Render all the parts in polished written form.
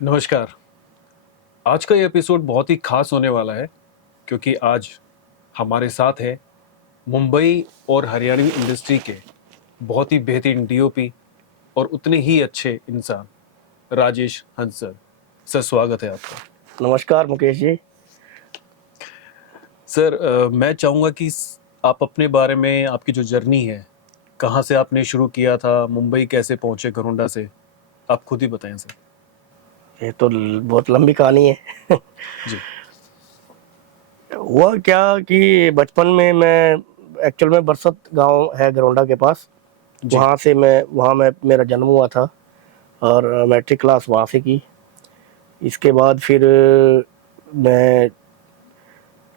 नमस्कार। आज का ये एपिसोड बहुत ही खास होने वाला है क्योंकि आज हमारे साथ है मुंबई और हरियाणवी इंडस्ट्री के बहुत ही बेहतरीन डीओपी और उतने ही अच्छे इंसान राजेश हंस सर। सर स्वागत है आपका। नमस्कार मुकेश जी। सर मैं चाहूँगा कि आप अपने बारे में, आपकी जो जर्नी है, कहाँ से आपने शुरू किया था, मुंबई कैसे पहुँचे घरोंडा से, आप खुद ही बताएं सर। ये तो बहुत लंबी कहानी है। जी हुआ क्या कि बचपन में मैं एक्चुअल में बरसत गांव है घरौंडा के पास। जी वहाँ मैं मेरा जन्म हुआ था और मैट्रिक क्लास वहाँ से की। इसके बाद फिर मैं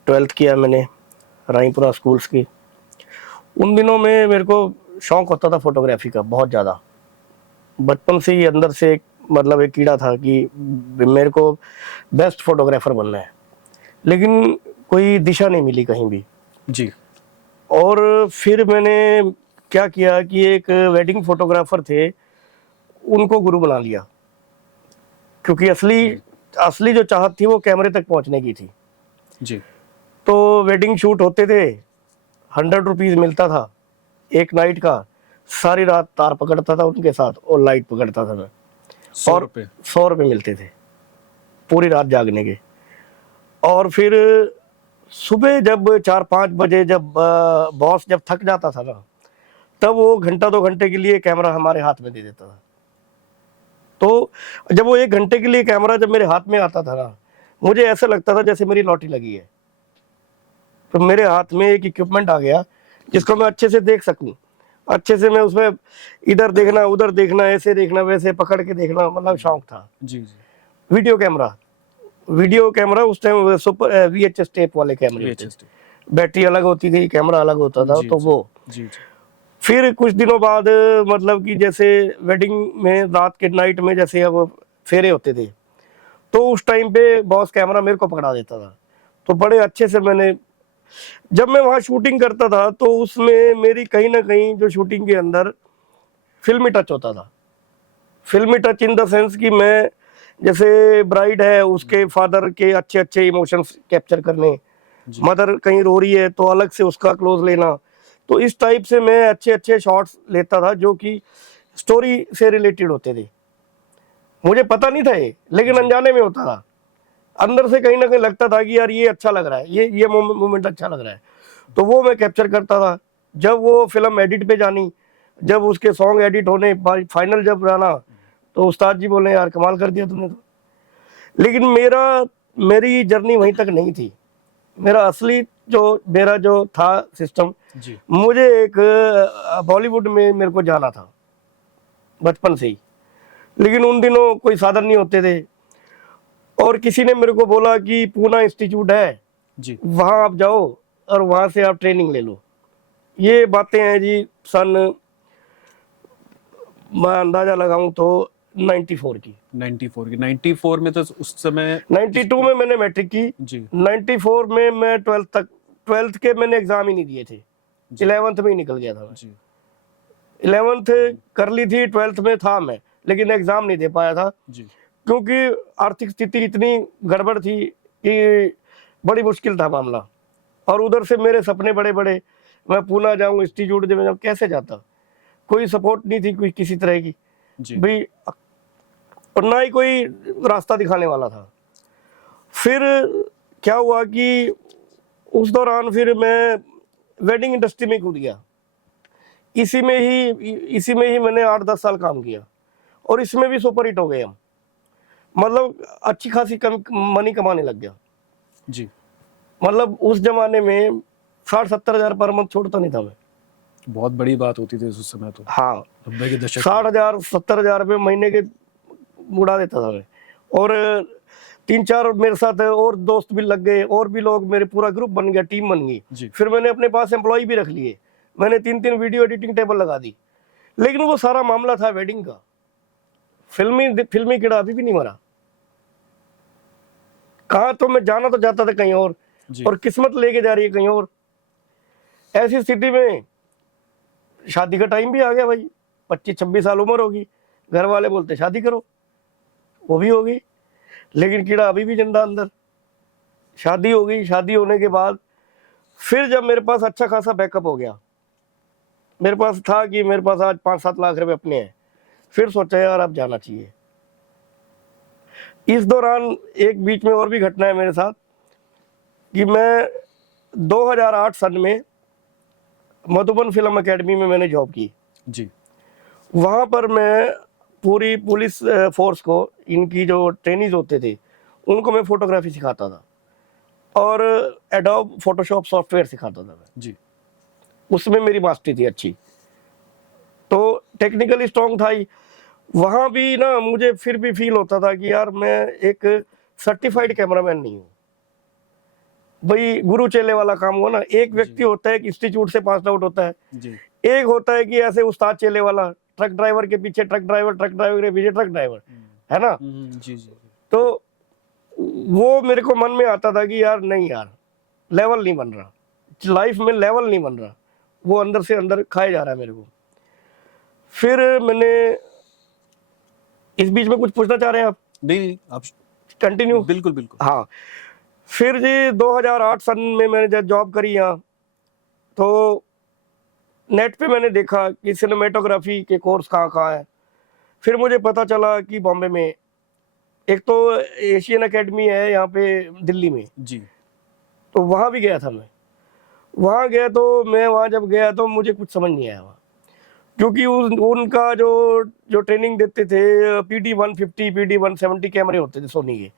12th किया मैंने राईपुरा स्कूल्स की। उन दिनों में मेरे को शौक होता था फोटोग्राफी का बहुत ज़्यादा। बचपन से ही अंदर से मतलब एक कीड़ा था कि मेरे को बेस्ट फोटोग्राफर बनना है, लेकिन कोई दिशा नहीं मिली कहीं भी। जी और फिर मैंने क्या किया कि एक वेडिंग फोटोग्राफर थे, उनको गुरु बना लिया, क्योंकि असली असली जो चाहत थी वो कैमरे तक पहुंचने की थी। जी तो वेडिंग शूट होते थे, 100 रुपीज़ मिलता था एक नाइट का। सारी रात तार पकड़ता था उनके साथ और लाइट पकड़ता था मैं। 100 और रुपये। 100 रुपये मिलते थे पूरी रात जागने के। और फिर सुबह जब 4-5 बजे जब बॉस जब थक जाता था ना, तब वो घंटा 2 घंटे के लिए कैमरा हमारे हाथ में दे देता था। तो जब वो 1 घंटे के लिए कैमरा जब मेरे हाथ में आता था ना, मुझे ऐसा लगता था जैसे मेरी लॉटरी लगी है। तो मेरे हाथ में एक इक्विपमेंट आ गया जिसको मैं अच्छे से देख सकूं, अच्छे से मैं उसमें इधर देखना उधर देखना, ऐसे देखना वैसे पकड़ के देखना, मतलब शौक था। जी जी वीडियो कैमरा उस टाइम सुपर VHS टेप वाले कैमरे होते थे। VHS। बैटरी अलग होती थी, कैमरा अलग होता था। जी तो जी वो जी जी फिर कुछ दिनों बाद मतलब कि जैसे वेडिंग में रात के नाइट में जैसे अब फेरे होते थे, तो उस टाइम पे बॉस कैमरा मेरे को पकड़ा देता था। तो बड़े अच्छे से मैंने, जब मैं वहाँ शूटिंग करता था तो उसमें मेरी कहीं ना कहीं जो शूटिंग के अंदर फिल्मी टच होता था। फिल्मी टच इन द सेंस कि मैं जैसे ब्राइड है उसके फादर के अच्छे अच्छे इमोशंस कैप्चर करने, जी मदर कहीं रो रही है तो अलग से उसका क्लोज लेना। तो इस टाइप से मैं अच्छे अच्छे शॉट्स लेता था जो कि स्टोरी से रिलेटेड होते थे। मुझे पता नहीं था ये, लेकिन जी अनजाने में होता था। अंदर से कहीं ना कहीं लगता था कि यार ये अच्छा लग रहा है, ये मोमेंट अच्छा लग रहा है। तो वो मैं कैप्चर करता था। जब वो फिल्म एडिट पे जानी, जब उसके सॉन्ग एडिट होने फाइनल जब रहना, तो उस्ताद जी बोले यार कमाल कर दिया तुमने तो। लेकिन मेरी जर्नी वहीं तक नहीं थी। मेरा असली मेरा जो था सिस्टम, जी मुझे एक बॉलीवुड में मेरे को जाना था बचपन से ही। लेकिन उन दिनों कोई साधन नहीं होते थे, और किसी ने मेरे को बोला कि पूना इंस्टीट्यूट है, जी वहाँ आप जाओ और वहाँ से आप ट्रेनिंग ले लो। ये बातें हैं जी सन, मैं अंदाजा लगाऊं तो 94 की। 94 की। 94 में तो उस समय 92 में मैंने मैट्रिक की। जी 94 में मैं 12th के मैंने एग्जाम ही नहीं दिए थे। जी 11th में ही निकल गया था मैं। जी 11th कर ली थी, 12th में था मैं, लेकिन एग्जाम नहीं दे पाया था, जी क्योंकि आर्थिक स्थिति इतनी गड़बड़ थी कि बड़ी मुश्किल था मामला। और उधर से मेरे सपने बड़े बड़े, मैं पूना जाऊं इंस्टीट्यूट में जाऊं, कैसे जाता। कोई सपोर्ट नहीं थी कोई किसी तरह की जी भाई, और ना ही कोई रास्ता दिखाने वाला था। फिर क्या हुआ कि उस दौरान फिर मैं वेडिंग इंडस्ट्री में कूद गया। इसी में ही मैंने 8-10 साल काम किया, और इसमें भी सुपर हिट हो गए हम। मतलब अच्छी खासी मनी कमाने लग गया। जी मतलब उस जमाने में 60-70 हज़ार पर मंथ छोड़ता नहीं था मैं। बहुत बड़ी बात होती थी उस समय तो, हाँ, 90 के दशक में। 60,000-70,000 रुपये महीने के उड़ा देता था मैं। और 3-4 मेरे साथ और दोस्त भी लग गए, और भी लोग, मेरे पूरा ग्रुप बन गया, टीम बन गई। जी फिर मैंने अपने पास एम्प्लॉय भी रख लिए। मैंने 3-3 वीडियो एडिटिंग टेबल लगा दी। लेकिन वो सारा मामला था वेडिंग का। फिल्मी फिल्मी कीड़ा अभी भी नहीं मरा। कहा तो मैं जाना तो जाता था कहीं जी और किस्मत लेके जा रही है कहीं और। ऐसी स्थिति में शादी का टाइम भी आ गया भाई, 25-26 साल उम्र होगी। घर वाले बोलते शादी करो, वो भी होगी। लेकिन कीड़ा अभी भी जिंदा अंदर। शादी हो गई, शादी होने के बाद फिर जब मेरे पास अच्छा खासा बैकअप हो गया, मेरे पास था कि मेरे पास आज 5-7 लाख रुपए अपने हैं, फिर सोचा यार अब जाना चाहिए। इस दौरान एक बीच में और भी घटना है मेरे साथ कि मैं 2008 सन में मधुबन फिल्म एकेडमी में मैंने जॉब की। जी। वहाँ पर मैं पूरी पुलिस फोर्स को, इनकी जो ट्रेनिज होते थे उनको मैं फोटोग्राफी सिखाता था और एडोब फोटोशॉप सॉफ्टवेयर सिखाता था मैं। जी। उसमें मेरी मास्टरी थी अच्छी, तो टेक्निकली स्ट्रॉन्ग था ही। वहाँ भी ना मुझे फिर भी फील होता था कि यार मैं एक सर्टिफाइड कैमरामैन नहीं हूँ। भाई गुरु चेले वाला काम हुआ ना, एक व्यक्ति होता है कि इंस्टीट्यूट से पास आउट होता है, जी। एक होता है कि ऐसे उस्ताद चेले वाला, ट्रक ड्राइवर के पीछे ट्रक ड्राइवर, ट्रक ड्राइवर के पीछे ट्रक ड्राइवर, है ना। जी जी। तो वो मेरे को मन में आता था कि यार नहीं यार, लेवल नहीं बन रहा, लाइफ में लेवल नहीं बन रहा, वो अंदर से अंदर खाए जा रहा है मेरे को। फिर मैंने, इस बीच में कुछ पूछना चाह रहे हैं आप? नहीं, आप कंटिन्यू। बिल्कुल बिल्कुल। हाँ, फिर जी 2008 सन में मैंने जब जॉब करी यहाँ, तो नेट पे मैंने देखा कि सिनेमेटोग्राफी के कोर्स कहाँ कहाँ है। फिर मुझे पता चला कि बॉम्बे में एक तो एशियन एकेडमी है यहाँ पे दिल्ली में, जी। तो वहाँ भी गया था मैं। वहाँ गया तो मैं वहाँ जब गया तो मुझे कुछ समझ नहीं आया वहाँ, क्योंकि उनका जो ट्रेनिंग देते थे PD 150 PD 170 कैमरे होते थे सोनी के,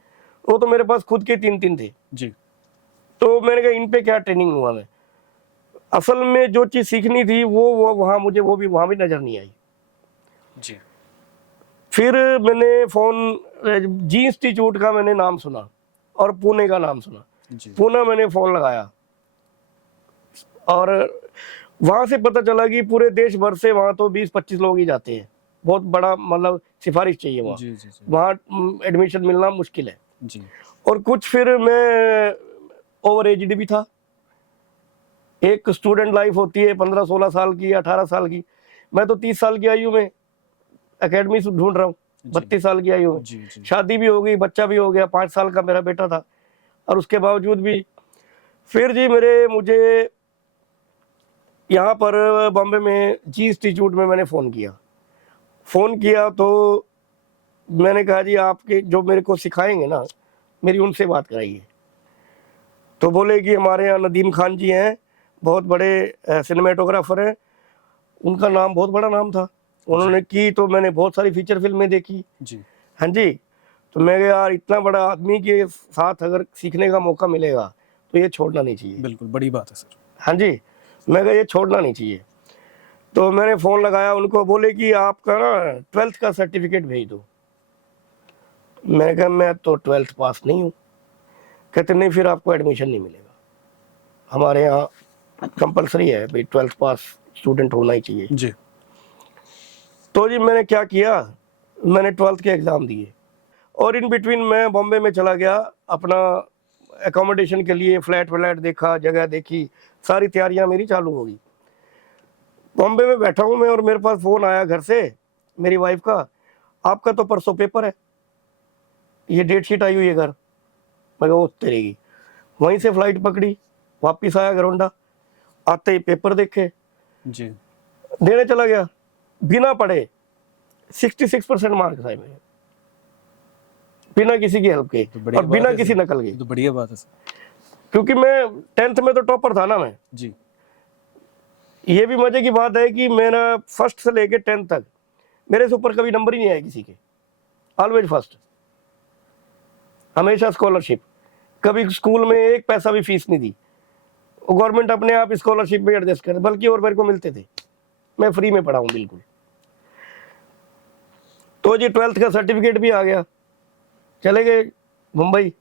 वो तो मेरे पास खुद के 3 थे। जी। तो मैंने कहा इन पे क्या ट्रेनिंग हुआ मैं, असल में जो चीज़ सीखनी थी वो वहाँ मुझे वो भी वहाँ भी नज़र नहीं आई। जी। फिर मैंने फ़ोन जी इंस्टीट्यूट का मैंने नाम सुना और पुणे का नाम सुना। जी। पुणे मैंने फ़ोन लगाया और वहाँ से पता चला कि पूरे देश भर से वहाँ तो 20-25 लोग ही जाते हैं। बहुत बड़ा मतलब सिफारिश चाहिए वहाँ। जी जी जी। वहाँ एडमिशन मिलना मुश्किल है। जी। और कुछ फिर मैं ओवर एजड भी था। एक स्टूडेंट लाइफ होती है 15-16 साल की, 18 साल की। मैं तो 30 साल की आयु में एकेडमी से ढूंढ रहा हूँ, 32 साल की आयु में। जी जी। शादी भी हो गई, बच्चा भी हो गया, 5 साल का मेरा बेटा था, और उसके बावजूद भी फिर जी मुझे यहाँ पर बॉम्बे में जी इंस्टीट्यूट में मैंने फ़ोन किया तो मैंने कहा जी आपके जो मेरे को सिखाएंगे ना, मेरी उनसे बात कराइए। तो बोले कि हमारे यहाँ नदीम खान जी हैं, बहुत बड़े सिनेमेटोग्राफर हैं, उनका नाम बहुत बड़ा नाम था, उन्होंने की। तो मैंने बहुत सारी फीचर फिल्में देखी। जी। हाँ जी। तो मैं कहा यार इतना बड़ा आदमी के साथ अगर सीखने का मौका मिलेगा तो ये छोड़ना नहीं चाहिए। बिल्कुल, बड़ी बात है सर। हाँ जी, मैं कहा ये छोड़ना नहीं चाहिए। तो मैंने फ़ोन लगाया उनको, बोले कि आपका ना 12th का सर्टिफिकेट भेज दो। मैं कहा मैं तो 12th पास नहीं हूँ। कहते नहीं फिर आपको एडमिशन नहीं मिलेगा, हमारे यहाँ कंपलसरी है भाई 12th पास स्टूडेंट होना ही चाहिए। जी। तो जी मैंने क्या किया, मैंने 12th के एग्ज़ाम दिए और इन बिटवीन मैं बॉम्बे में चला गया अपना एकोमोडेशन के लिए, फ्लैट व्लैट देखा, जगह देखी, सारी तैयारियां मेरी चालू हो गई। बॉम्बे में बैठा हूँ मैं और मेरे पास फ़ोन आया घर से मेरी वाइफ का, आपका तो परसों पेपर है, ये डेट शीट आई हुई है घर। मैं कहा वो तेरेगी। वहीं से फ्लाइट पकड़ी, वापस आया घरौंडा, आते ही पेपर देखे, जी। देने चला गया बिना पढ़े। 66% मार्क्स आए मेरे, बिना किसी की हेल्प के और बिना किसी नकल के। तो बढ़िया बात है सर। क्योंकि मैं 10th में तो टॉपर था ना मैं। जी। ये भी मजे की बात है कि मेरा फर्स्ट से लेके 10th तक मेरे से ऊपर कभी नंबर ही नहीं आए किसी के, ऑलवेज फर्स्ट, हमेशा स्कॉलरशिप। कभी स्कूल में एक पैसा भी फीस नहीं दी, गवर्नमेंट अपने आप स्कॉलरशिप में एडजस्ट करे, बल्कि और मेरे को मिलते थे, मैं फ्री में पढ़ा हूँ बिल्कुल। तो जी 12th का सर्टिफिकेट भी आ गया, चले गए मुंबई,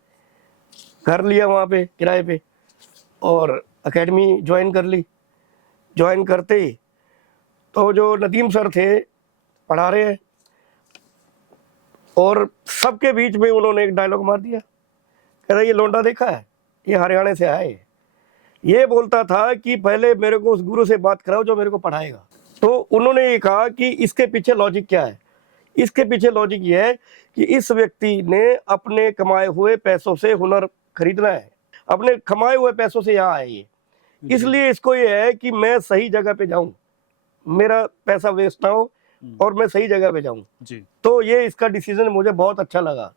घर लिया वहाँ पे किराए पे और एकेडमी ज्वाइन कर ली। ज्वाइन करते ही तो जो नदीम सर थे पढ़ा रहे हैं और सबके बीच में उन्होंने एक डायलॉग मार दिया, कह रहा ये लोंडा देखा है, ये हरियाणा से आए। ये बोलता था कि पहले मेरे को उस गुरु से बात कराओ जो मेरे को पढ़ाएगा। तो उन्होंने ये कहा कि इसके पीछे लॉजिक क्या है। इसके पीछे लॉजिक ये है कि इस व्यक्ति ने अपने कमाए हुए पैसों से हुनर खरीदना है, अपने कमाए हुए पैसों से यहाँ आए ये, इसलिए इसको ये है कि मैं सही जगह पे जाऊं, मेरा पैसा वेस्ट ना हो और मैं सही जगह पे जाऊं। जी तो ये इसका डिसीजन मुझे बहुत अच्छा लगा,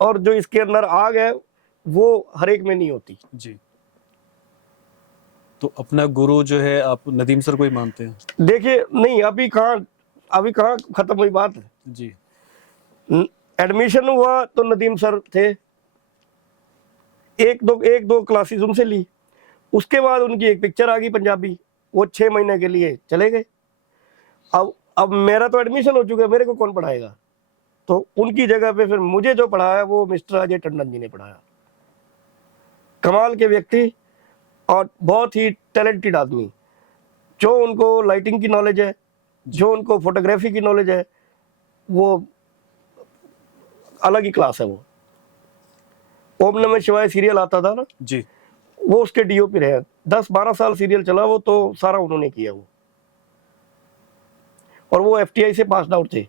और जो इसके अंदर आग है वो हर एक में नहीं होती। जी। तो अपना गुरु जो है आप नदीम सर को ही मानते हैं? देखिए नहीं, अभी कहाँ खत्म हुई बात। जी एडमिशन हुआ तो नदीम सर थे, एक दो क्लासेस उनसे ली, उसके बाद उनकी एक पिक्चर आ गई पंजाबी, वो 6 महीने के लिए चले गए। अब मेरा तो एडमिशन हो चुका है, मेरे को कौन पढ़ाएगा? तो उनकी जगह पे फिर मुझे जो पढ़ाया वो मिस्टर अजय टंडन जी ने पढ़ाया। कमाल के व्यक्ति और बहुत ही टैलेंटेड आदमी, जो उनको लाइटिंग की नॉलेज है, जो उनको फोटोग्राफी की नॉलेज है, वो अलग ही क्लास है। वो ओम नमः शिवाय सीरियल आता था ना जी वो उसके डीओपी रहे, 10-12 साल सीरियल चला वो, तो सारा उन्होंने किया वो, और वो एफटीआई से पास आउट थे।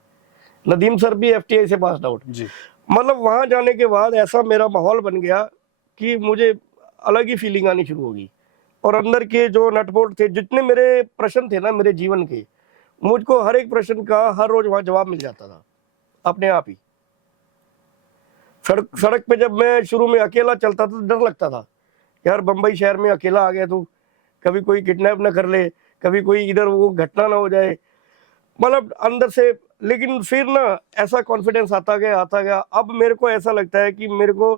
नदीम सर भी एफटीआई से पास आउट। जी मतलब वहां जाने के बाद ऐसा मेरा माहौल बन गया कि मुझे अलग ही फीलिंग आनी शुरू होगी, और अंदर के जो नटबोल्ट थे, जितने मेरे प्रश्न थे ना मेरे जीवन के, मुझको हर एक प्रश्न का हर रोज वहां जवाब मिल जाता था अपने आप ही। सड़क पे जब मैं शुरू में अकेला चलता था डर लगता था, यार बंबई शहर में अकेला आ गया तू, कभी कोई किडनैप ना कर ले, कभी कोई इधर वो घटना ना हो जाए, मतलब अंदर से। लेकिन फिर ना ऐसा कॉन्फिडेंस आता गया। अब मेरे को ऐसा लगता है कि मेरे को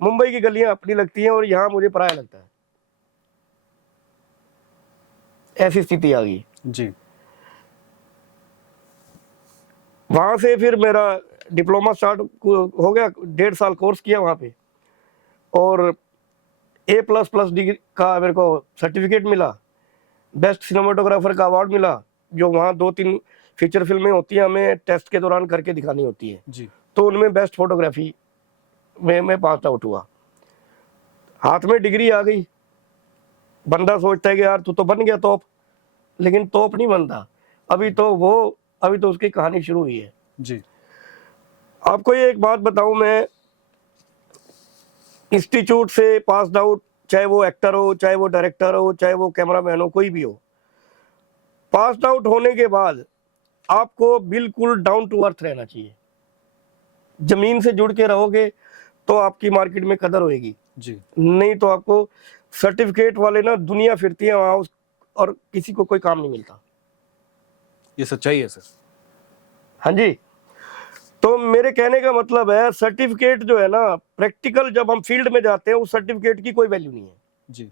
मुंबई की गलियां अपनी लगती हैं और यहाँ मुझे पराया लगता है, ऐसी स्थिति आ गई। जी वहां से फिर मेरा डिप्लोमा स्टार्ट हो गया, 1.5 साल कोर्स किया वहां पे, और A++ डिग्री का मेरे को सर्टिफिकेट मिला, बेस्ट सिनेमाटोग्राफर का अवार्ड मिला, जो वहाँ 2-3 फीचर फिल्में होती हैं, हमें टेस्ट के दौरान करके दिखानी होती है, जी तो उनमें बेस्ट फोटोग्राफी में मैं पास आउट हुआ। हाथ में डिग्री आ गई, बंदा सोचता है कि यार तू तो बन गया तोप, लेकिन तोप नहीं बनता, अभी तो उसकी कहानी शुरू हुई है। जी आपको ये एक बात बताऊं, मैं इंस्टीट्यूट से पास आउट, चाहे वो एक्टर हो, चाहे वो डायरेक्टर हो, चाहे वो कैमरामैन हो, कोई भी हो, पास आउट होने के बाद आपको बिल्कुल डाउन टू अर्थ रहना चाहिए। जमीन से जुड़ के रहोगे तो आपकी मार्केट में कदर होएगी, जी नहीं तो आपको सर्टिफिकेट वाले ना दुनिया फिरती है वहां, और किसी को कोई काम नहीं मिलता। ये सच्चाई है सर। हाँ जी, तो मेरे कहने का मतलब है, सर्टिफिकेट जो है ना, प्रैक्टिकल जब हम फील्ड में जाते हैं उस सर्टिफिकेट की कोई वैल्यू नहीं है जी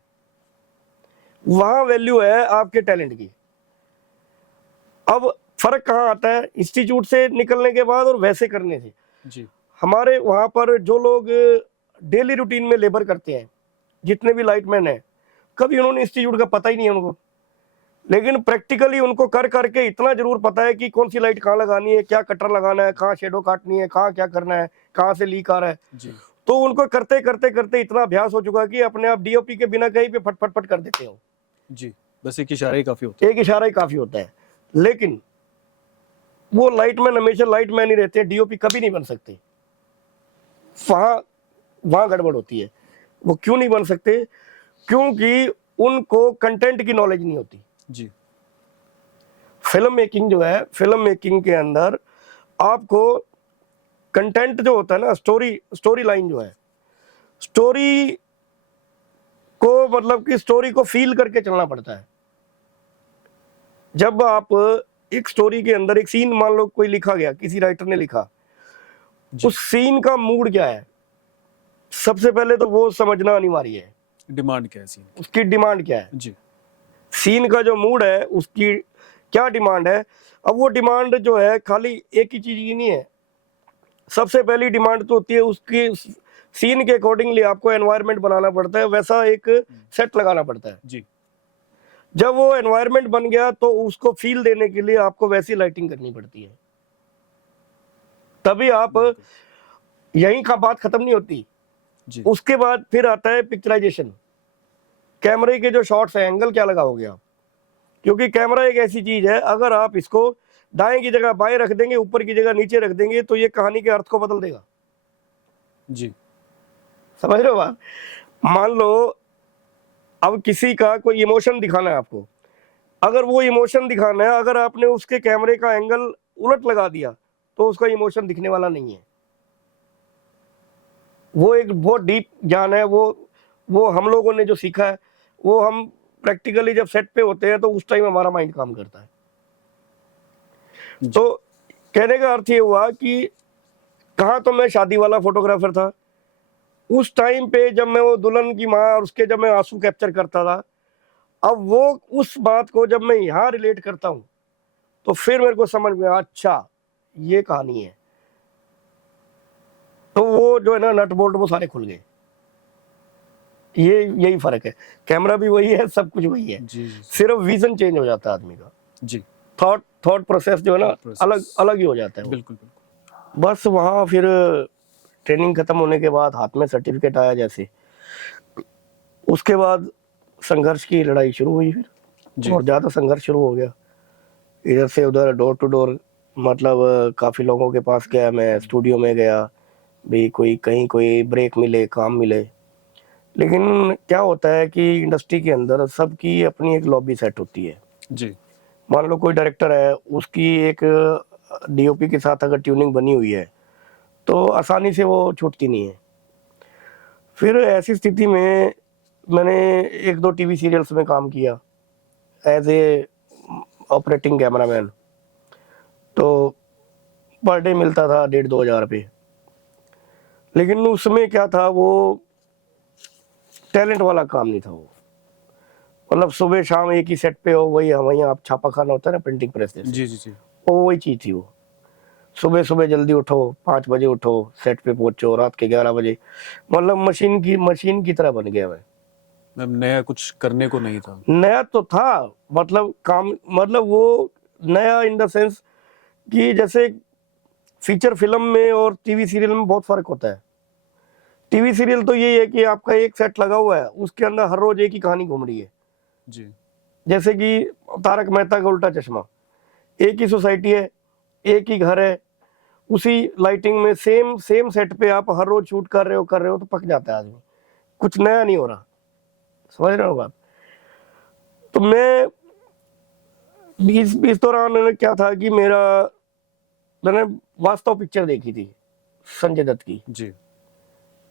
वहां वैल्यू है आपके टैलेंट की। अब फर्क कहाँ आता है इंस्टीट्यूट से निकलने के बाद और वैसे करने से? जी हमारे वहां पर जो लोग डेली रूटीन में लेबर करते हैं, जितने भी लाइटमैन हैं, कभी उन्होंने इंस्टीट्यूट का पता ही नहीं है उनको, लेकिन प्रैक्टिकली उनको कर करके इतना जरूर पता है कि कौन सी लाइट कहाँ लगानी है, क्या कटर लगाना है, कहाँ शेडो काटनी है, कहाँ क्या करना है, कहाँ से लीक आ रहा है। जी तो उनको करते करते करते इतना अभ्यास हो चुका है कि अपने आप डीओपी के बिना कहीं पे फट फट फट कर देते हो। जी बस एक इशारा ही काफी होता है। एक इशारा ही काफी होता है। लेकिन वो लाइटमैन हमेशा लाइटमैन ही रहते हैं, डीओपी कभी नहीं बन सकते। वहां गड़बड़ होती है। वो क्यों नहीं बन सकते? क्योंकि उनको कंटेंट की नॉलेज नहीं होती। जी फिल्म मेकिंग जो है, फिल्म मेकिंग के अंदर आपको कंटेंट जो होता है ना, स्टोरी लाइन जो है, स्टोरी को मतलब कि स्टोरी को फील करके चलना पड़ता है। जब आप एक स्टोरी के अंदर एक सीन, मान लो कोई लिखा गया, किसी राइटर ने लिखा, उस सीन का मूड क्या है, सबसे पहले तो वो समझना अनिवार्य है। डिमांड क्या है सीन? उसकी डिमांड क्या है, जी सीन का जो मूड है उसकी क्या डिमांड है। अब वो डिमांड जो है खाली एक ही चीज की नहीं है। सबसे पहली डिमांड तो होती है उसकी सीन के अकॉर्डिंगली आपको एनवायरनमेंट बनाना पड़ता है, वैसा एक सेट लगाना पड़ता है। जी जब वो एनवायरनमेंट बन गया तो उसको फील देने के लिए आपको वैसी लाइटिंग करनी पड़ती है। तभी आप, यहीं का बात खत्म नहीं होती। जी उसके बाद फिर आता है पिक्चराइजेशन। कैमरे के जो शॉट्स हैं, एंगल क्या लगाओगे आप, क्योंकि कैमरा एक ऐसी चीज है, अगर आप इसको दाएं की जगह बाएं रख देंगे, ऊपर की जगह नीचे रख देंगे, तो ये कहानी के अर्थ को बदल देगा। जी समझ रहे हो बात? मान लो अब किसी का कोई इमोशन दिखाना है आपको, अगर वो इमोशन दिखाना है, अगर आपने उसके कैमरे का एंगल उलट लगा दिया तो उसका इमोशन दिखने वाला नहीं है। वो एक बहुत डीप ज्ञान है, वो हम लोगों ने जो सीखा है, वो हम प्रैक्टिकली जब सेट पे होते हैं तो उस टाइम हमारा माइंड काम करता है। तो कहने का अर्थ ये हुआ कि कहाँ तो मैं शादी वाला फोटोग्राफर था उस टाइम पे, जब मैं वो दुल्हन की माँ और उसके जब मैं आंसू कैप्चर करता था, अब वो उस बात को जब मैं यहाँ रिलेट करता हूँ तो फिर मेरे को समझ में आया, अच्छा ये कहानी है। तो वो जो है ना नट बोल्ट वो सारे खुल गए। ये यही फर्क है, कैमरा भी वही है, सब कुछ वही है, जी जी सिर्फ विजन चेंज हो जाता है आदमी का, जी, थॉट प्रोसेस जो है ना Thought process. अलग अलग ही हो जाता है वो। बिल्कुल बिल्कुल। बस वहाँ फिर ट्रेनिंग खत्म होने के बाद हाथ में सर्टिफिकेट आया जैसे, उसके बाद संघर्ष की लड़ाई शुरू हुई फिर, जी और ज़्यादा संघर्ष शुरू हो गया। इधर से उधर डोर टू डोर, मतलब काफ़ी लोगों के पास गया, मैं स्टूडियो में गया भी, कोई कहीं कोई ब्रेक मिले, काम मिले। लेकिन क्या होता है कि इंडस्ट्री के अंदर सबकी अपनी एक लॉबी सेट होती है। जी मान लो कोई डायरेक्टर है, उसकी एक डीओपी के साथ अगर ट्यूनिंग बनी हुई है तो आसानी से वो छूटती नहीं है। फिर ऐसी स्थिति में मैंने एक दो टीवी सीरियल्स में काम किया एज ए ऑपरेटिंग कैमरामैन, तो पर डे मिलता था 1,500-2,000 रुपये। लेकिन उसमें क्या था, वो टैलेंट वाला काम नहीं था वो, मतलब सुबह शाम एक ही सेट पे हो, वही वहीं आप छापा खाना होता है ना प्रिंटिंग प्रेस जैसे, जी जी जी, वो वही चीज़ थी वो। सुबह सुबह जल्दी उठो, 5 बजे उठो, सेट पे पहुंचो रात के 11 बजे, मतलब मशीन की तरह बन गया मैं। मैम नया कुछ करने को नहीं था। नया तो था, मतलब काम, मतलब वो नया इन द सेंस कि जैसे फीचर फिल्म में और टीवी सीरियल में बहुत फर्क होता है। टीवी सीरियल तो यही है कि आपका एक सेट लगा हुआ है, उसके अंदर हर रोज एक ही कहानी घूम रही है। जी जैसे कि तारक मेहता का उल्टा चश्मा, एक ही सोसाइटी है, एक ही घर है, उसी लाइटिंग में सेम सेम सेट पे आप हर रोज शूट कर रहे हो तो पक जाता है आदमी, कुछ नया नहीं हो रहा। समझ रहे हो बात? तो मैं इस दौरान क्या था कि मैंने वास्तव पिक्चर देखी थी संजय दत्त की। जी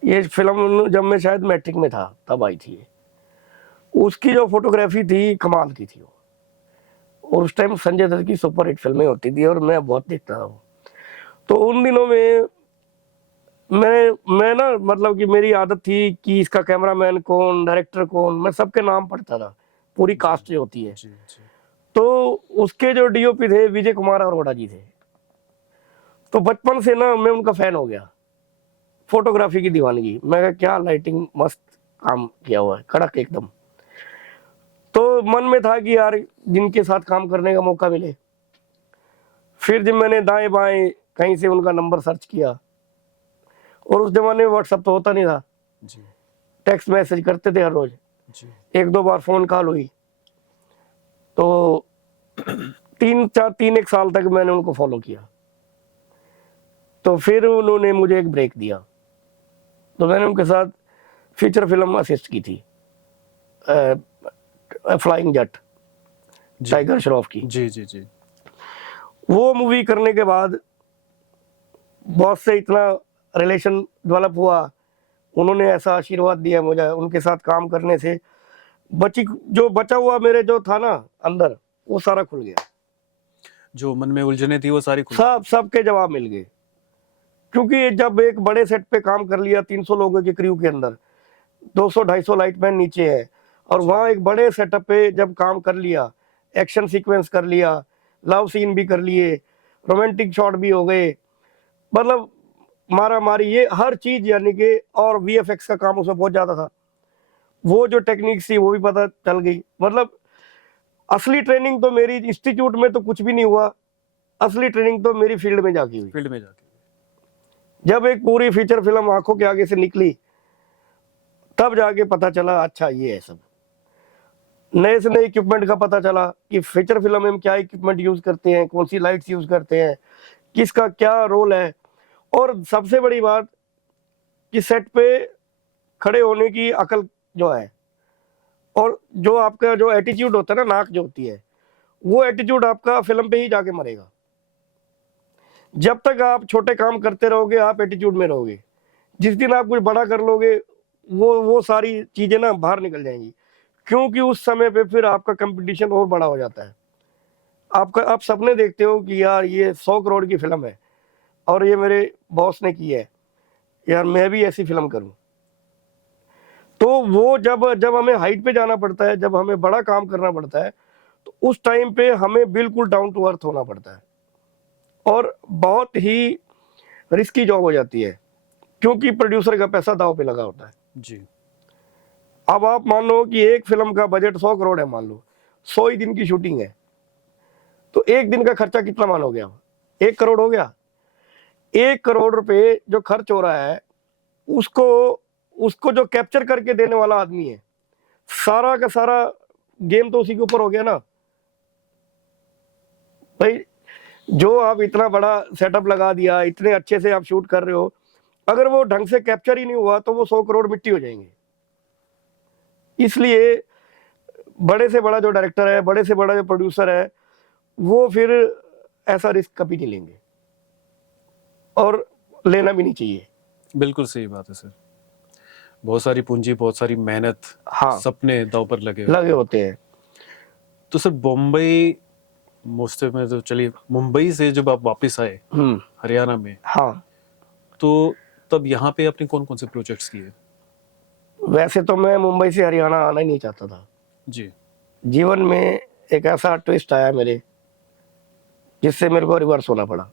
ये फिल्म जब मैं शायद मैट्रिक में था तब आई थी ये। उसकी जो फोटोग्राफी थी कमाल की थी वो, और उस टाइम संजय दत्त की सुपर हिट फिल्में होती थी और मैं बहुत देखता था वो। तो उन दिनों में मैं ना, मतलब कि मेरी आदत थी कि इसका कैमरामैन कौन, डायरेक्टर कौन, मैं सबके नाम पढ़ता था, पूरी कास्ट जो होती है। जी जी, तो उसके जो डीओपी थे विजय कुमार अरोड़ा जी थे। तो बचपन से ना मैं उनका फैन हो गया, फोटोग्राफी की दीवानगी। मैं कहा क्या लाइटिंग मस्त काम किया हुआ है, कड़क एकदम। तो मन में था कि यार जिनके साथ काम करने का मौका मिले। फिर जब मैंने दाएं बाएं कहीं से उनका नंबर सर्च किया, और उस जमाने में व्हाट्सअप तो होता नहीं था, जी टेक्स्ट मैसेज करते थे हर रोज, जी, एक दो बार फोन कॉल हुई। तो 3 एक साल तक मैंने उनको फॉलो किया। तो फिर उन्होंने मुझे एक ब्रेक दिया, तो मैंने उनके साथ फीचर फिल्म असिस्ट की थी, फ्लाइंग जट, जी टाइगर श्रॉफ की। जी जी जी, वो मूवी करने के बाद बॉस से इतना रिलेशन डेवलप हुआ, उन्होंने ऐसा आशीर्वाद दिया मुझे, उनके साथ काम करने से जो बचा हुआ मेरे जो था ना अंदर, वो सारा खुल गया। जो मन में उलझने थी वो सारी खुल सबके जवाब मिल गए। क्योंकि जब एक बड़े सेट पे काम कर लिया 300 लोगों के क्रू के अंदर, 200-250 लाइटमैन नीचे है, और वहाँ एक बड़े सेटअप पे जब काम कर लिया, एक्शन सीक्वेंस कर लिया, लव सीन भी कर लिए, रोमांटिक शॉट भी हो गए, मतलब मारा मारी, ये हर चीज यानी कि, और वीएफएक्स का काम उसमें बहुत ज्यादा था, वो जो टेक्निक्स थी वो भी पता चल गई। मतलब असली ट्रेनिंग तो मेरी इंस्टीट्यूट में तो कुछ भी नहीं हुआ, असली ट्रेनिंग तो मेरी फील्ड में जाके हुई। फील्ड में जाके। जब एक पूरी फीचर फिल्म आंखों के आगे से निकली, तब जाके पता चला अच्छा ये है सब। नए से नए इक्विपमेंट का पता चला कि फीचर फिल्म में हम क्या इक्विपमेंट यूज करते हैं, कौन सी लाइट्स यूज करते हैं, किसका क्या रोल है। और सबसे बड़ी बात कि सेट पे खड़े होने की अकल जो है, और जो आपका जो एटीट्यूड होता है ना, नाक जो होती है, वो एटीट्यूड आपका फिल्म पे ही जाके मरेगा। जब तक आप छोटे काम करते रहोगे आप एटीट्यूड में रहोगे, जिस दिन आप कुछ बड़ा कर लोगे वो सारी चीजें ना बाहर निकल जाएंगी, क्योंकि उस समय पे फिर आपका कंपटीशन और बड़ा हो जाता है। आप सपने देखते हो कि यार ये 100 करोड़ की फिल्म है और ये मेरे बॉस ने की है, यार मैं भी ऐसी फिल्म करूं। तो वो जब जब हमें हाइट पे जाना पड़ता है, जब हमें बड़ा काम करना पड़ता है, तो उस टाइम पे हमें बिल्कुल डाउन टू अर्थ होना पड़ता है, और बहुत ही रिस्की जॉब हो जाती है, क्योंकि प्रोड्यूसर का पैसा दांव पे लगा होता है। जी। अब आप मान लो कि एक फिल्म का बजट 100 करोड़ है, मान लो 100 ही दिन की शूटिंग है, तो एक दिन का खर्चा कितना मान हो गया? 1 करोड़ हो गया। 1 करोड़ रुपए जो खर्च हो रहा है, उसको उसको जो कैप्चर करके देने वाला आदमी है, सारा का सारा गेम तो उसी के ऊपर हो गया ना भाई। जो आप इतना बड़ा सेटअप लगा दिया, इतने अच्छे से आप शूट कर रहे हो, अगर वो ढंग से कैप्चर ही नहीं हुआ तो वो 100 करोड़ मिट्टी हो जाएंगे। इसलिए बड़े से बड़ा जो डायरेक्टर है, बड़े से बड़ा जो प्रोड्यूसर है, वो फिर ऐसा रिस्क कभी नहीं लेंगे, और लेना भी नहीं चाहिए। बिल्कुल सही बात है सर। बहुत सारी पूंजी, बहुत सारी मेहनत, हाँ, सपने दांव पर लगे हुए। लगे होते हैं। तो सर बम्बई, मोस्टली में तो चलिए, मुंबई से जब आप वापस आए हरियाणा में, हाँ, तो तब यहाँ पे आपने कौन कौन से प्रोजेक्ट्स किए? वैसे तो मैं मुंबई से हरियाणा आना ही नहीं चाहता था। जी। जीवन में एक ऐसा ट्विस्ट आया मेरे, जिससे मेरे को रिवर्स होना पड़ा।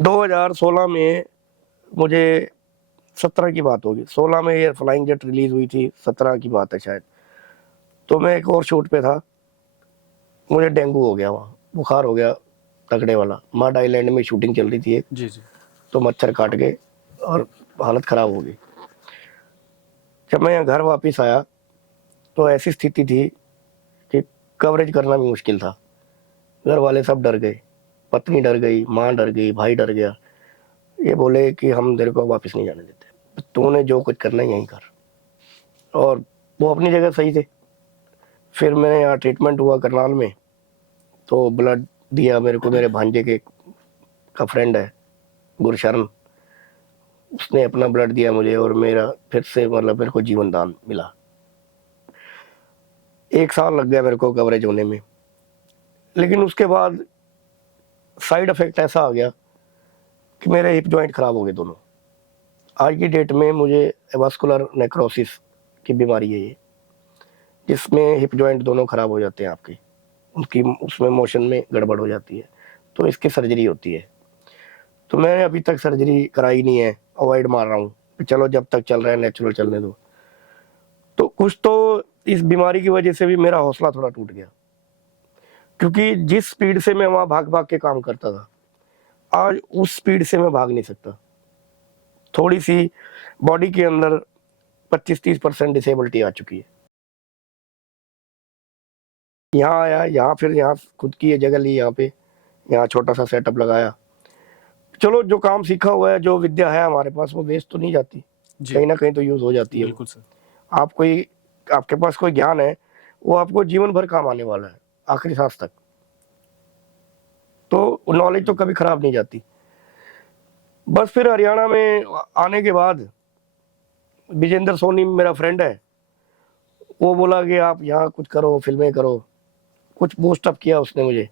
2016 में मुझे, 17 की बात होगी, 16 में ये फ्लाइंग जेट रिलीज हुई थी, 17 की बात है शायद। तो मैं एक और शूट पे था, मुझे डेंगू हो गया, वहाँ बुखार हो गया तगड़े वाला। मड आइलैंड में शूटिंग चल रही थी एक, जी जी। तो मच्छर काट गए और हालत खराब हो गई। जब मैं यहाँ घर वापस आया तो ऐसी स्थिति थी कि कवरेज करना भी मुश्किल था। घर वाले सब डर गए, पत्नी डर गई, माँ डर गई, भाई डर गया। ये बोले कि हम तेरे को वापस नहीं जाने देते, तूने जो कुछ करना है यहीं कर। और वो अपनी जगह सही थे। फिर मैंने यहाँ ट्रीटमेंट हुआ करनाल में, तो ब्लड दिया मेरे को, मेरे भांजे के का फ्रेंड है गुरशरण, उसने अपना ब्लड दिया मुझे, और मेरा फिर से मतलब मेरे को जीवन दान मिला। 1 साल लग गया मेरे को कवरेज होने में, लेकिन उसके बाद साइड इफेक्ट ऐसा आ गया कि मेरे हिप जॉइंट खराब हो गए दोनों। आज की डेट में मुझे वास्कुलर नेक्रोसिस की बीमारी है ये, जिसमें हिप जॉइंट दोनों खराब हो जाते हैं आपके, उनकी उसमें मोशन में गड़बड़ हो जाती है, तो इसकी सर्जरी होती है। तो मैंने अभी तक सर्जरी कराई नहीं है, अवॉइड मार रहा हूँ कि चलो जब तक चल रहा है नेचुरल चलने दो। तो कुछ तो इस बीमारी की वजह से भी मेरा हौसला थोड़ा टूट गया, क्योंकि जिस स्पीड से मैं वहां भाग भाग के काम करता था, आज उस स्पीड से मैं भाग नहीं सकता। थोड़ी सी बॉडी के अंदर 25-30% डिसेबिलिटी आ चुकी है। यहाँ आया, यहाँ फिर यहाँ खुद की ये जगह ली, यहाँ पे यहाँ छोटा सा सेटअप लगाया। चलो जो काम सीखा हुआ है, जो विद्या है हमारे पास, वो वेस्ट तो नहीं जाती, कहीं ना कहीं तो यूज हो जाती है। बिल्कुल सर। आप कोई, आपके पास कोई ज्ञान है, वो आपको जीवन भर काम आने वाला है, आखिरी सांस तक। तो नॉलेज तो कभी खराब नहीं जाती। बस फिर हरियाणा में आने के बाद विजेंद्र सोनी मेरा फ्रेंड है, वो बोला कि आप यहाँ कुछ करो, फिल्में करो, कुछ बूस्ट अप किया उसने मुझे।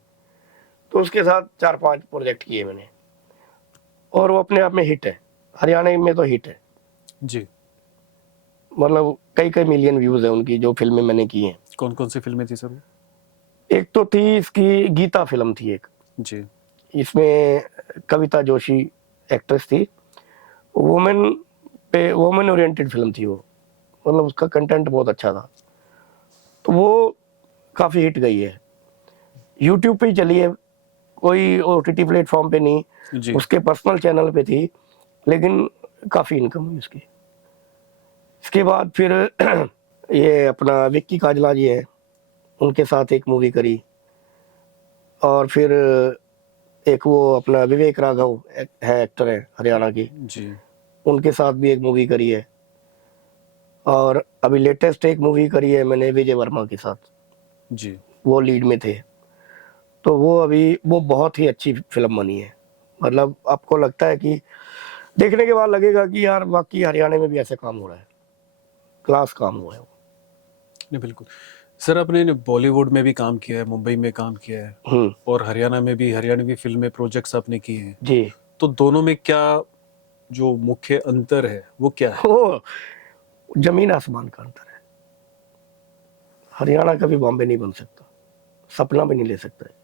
तो उसके साथ 4-5 प्रोजेक्ट किए मैंने, और वो अपने आप में हिट है, हरियाणा में तो हिट है। जी। मतलब कई कई मिलियन व्यूज है उनकी जो फिल्में मैंने की हैं। कौन कौन सी फिल्में थी सर वो? एक तो थी इसकी गीता फिल्म थी एक, जी। इसमें कविता जोशी एक्ट्रेस थी। वुमेन पे, वुमेन ओरिएंटेड फिल्म थी वो, मतलब उसका कंटेंट बहुत अच्छा था, तो वो काफ़ी हिट गई है। यूट्यूब पे ही चली है, कोई ओटीटी प्लेटफॉर्म पे नहीं, जी। उसके पर्सनल चैनल पे थी, लेकिन काफ़ी इनकम हुई उसकी। इसके बाद फिर ये अपना विक्की काजला जी है, उनके साथ एक मूवी करी। और फिर एक वो अपना विवेक राघव है, एक्टर है हरियाणा की, जी। उनके साथ भी एक मूवी करी है। और अभी लेटेस्ट एक मूवी करी है मैंने विजय वर्मा के साथ, जी। वो लीड में थे। तो वो बहुत ही अच्छी फिल्म बनी है। मतलब आपको लगता है कि देखने के बाद लगेगा कि यार वाकई हरियाणा में भी ऐसे काम हो रहा है, क्लास काम हुआ है वो। नहीं, बिल्कुल। सर, आपने बॉलीवुड में भी काम किया है, मुंबई में काम किया है, हम्म। और हरियाणा में भी हरियाणवी फिल्में प्रोजेक्ट्स आपने किए हैं। जी। तो दोनों में क्या जो मुख्य अंतर है वो क्या है? वो जमीन आसमान का अंतर है। हरियाणा कभी बॉम्बे नहीं बन सकता, सपना भी नहीं ले सकता है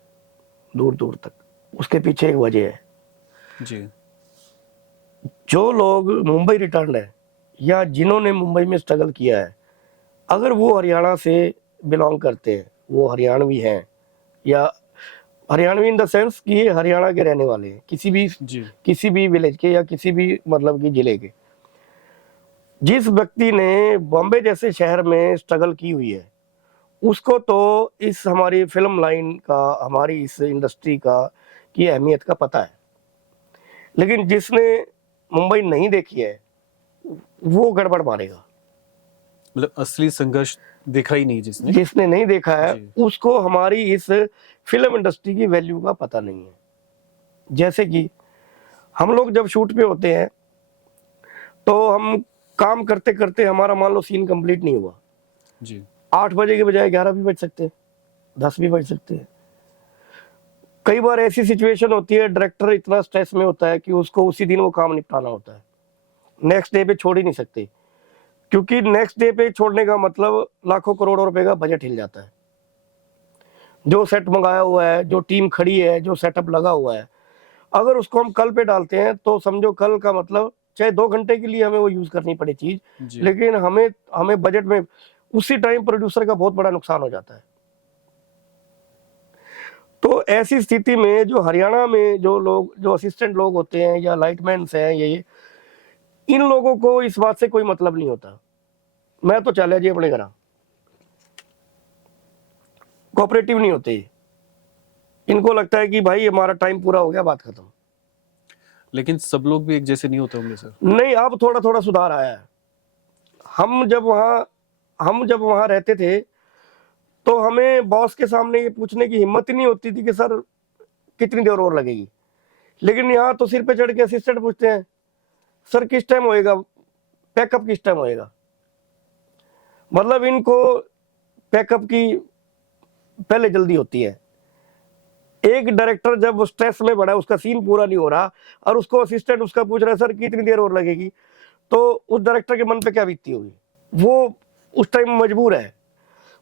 दूर दूर तक। उसके पीछे एक वजह है। जी। जो लोग मुंबई रिटर्न है या जिन्होंने मुंबई में स्ट्रगल किया है, अगर वो हरियाणा से बिलोंग करते हैं, वो हरियाणवी हैं, या हरियाणवी इन द सेंस कि ये हरियाणा के रहने वाले हैं, जी। किसी भी विलेज के या किसी भी मतलब कि जिले के। जिस व्यक्ति ने बॉम्बे जैसे शहर में स्ट्रगल की हुई है, उसको तो इस हमारी फिल्म लाइन का, हमारी इस इंडस्ट्री का की अहमियत का पता है। लेकिन जिसने मुंबई नहीं देखी है, वो गड़बड़ मारेगा। मतलब असली संघर्ष देखा ही नहीं जिसने। जिसने नहीं देखा है, जी। उसको हमारी इस फिल्म इंडस्ट्री की वैल्यू का पता नहीं है। जैसे कि हम लोग जब शूट पे होते हैं, तो हम काम करते करते हमारा मान लो सीन कंप्लीट नहीं हुआ, जी। 8 बजे के बजाय 11 भी बज सकते हैं, 10 भी बज सकते हैं। कई बार ऐसी सिचुएशन होती है, डायरेक्टर इतना स्ट्रेस में होता है कि उसको उसी दिन वो काम निपटाना होता है, नेक्स्ट डे पे छोड़ ही नहीं सकते। क्योंकि नेक्स्ट डे पे छोड़ने का मतलब लाखों करोड़ों रुपए का बजट हिल जाता है। जो सेट मंगाया हुआ है, जो टीम खड़ी है, जो सेटअप लगा हुआ है, अगर उसको हम कल पे डालते हैं तो समझो कल का मतलब चाहे 2 घंटे के लिए हमें वो यूज करनी पड़े चीज, जी। लेकिन हमें हमें बजट में उसी टाइम प्रोड्यूसर का बहुत बड़ा नुकसान हो जाता है। तो ऐसी स्थिति में जो हरियाणा में जो लोग, जो असिस्टेंट लोग होते हैं या लाइटमैन हैं, ये इन लोगों को इस बात से कोई मतलब नहीं होता। मैं तो चले जी अपने घर, कोऑपरेटिव नहीं होते। इनको लगता है कि भाई हमारा टाइम पूरा हो गया, बात खत्म। लेकिन सब लोग भी एक जैसे नहीं होते होंगे सर। नहीं, अब थोड़ा थोड़ा सुधार आया है। हम जब वहाँ हम जब वहाँ रहते थे, तो हमें बॉस के सामने ये पूछने की हिम्मत ही नहीं होती थी कि सर कितनी देर और लगेगी। लेकिन यहाँ तो सिर पे चढ़ के असिस्टेंट पूछते हैं, सर किस टाइम होएगा, पैकअप किस टाइम होएगा। मतलब इनको पैकअप की पहले जल्दी होती है। एक डायरेक्टर जब स्ट्रेस में पड़ा है, उसका सीन पूरा नहीं हो रहा, और उसको असिस्टेंट उसका पूछ रहा है सर कितनी देर और लगेगी, तो उस डायरेक्टर के मन पे क्या बीतती होगी। वो उस टाइम मजबूर है,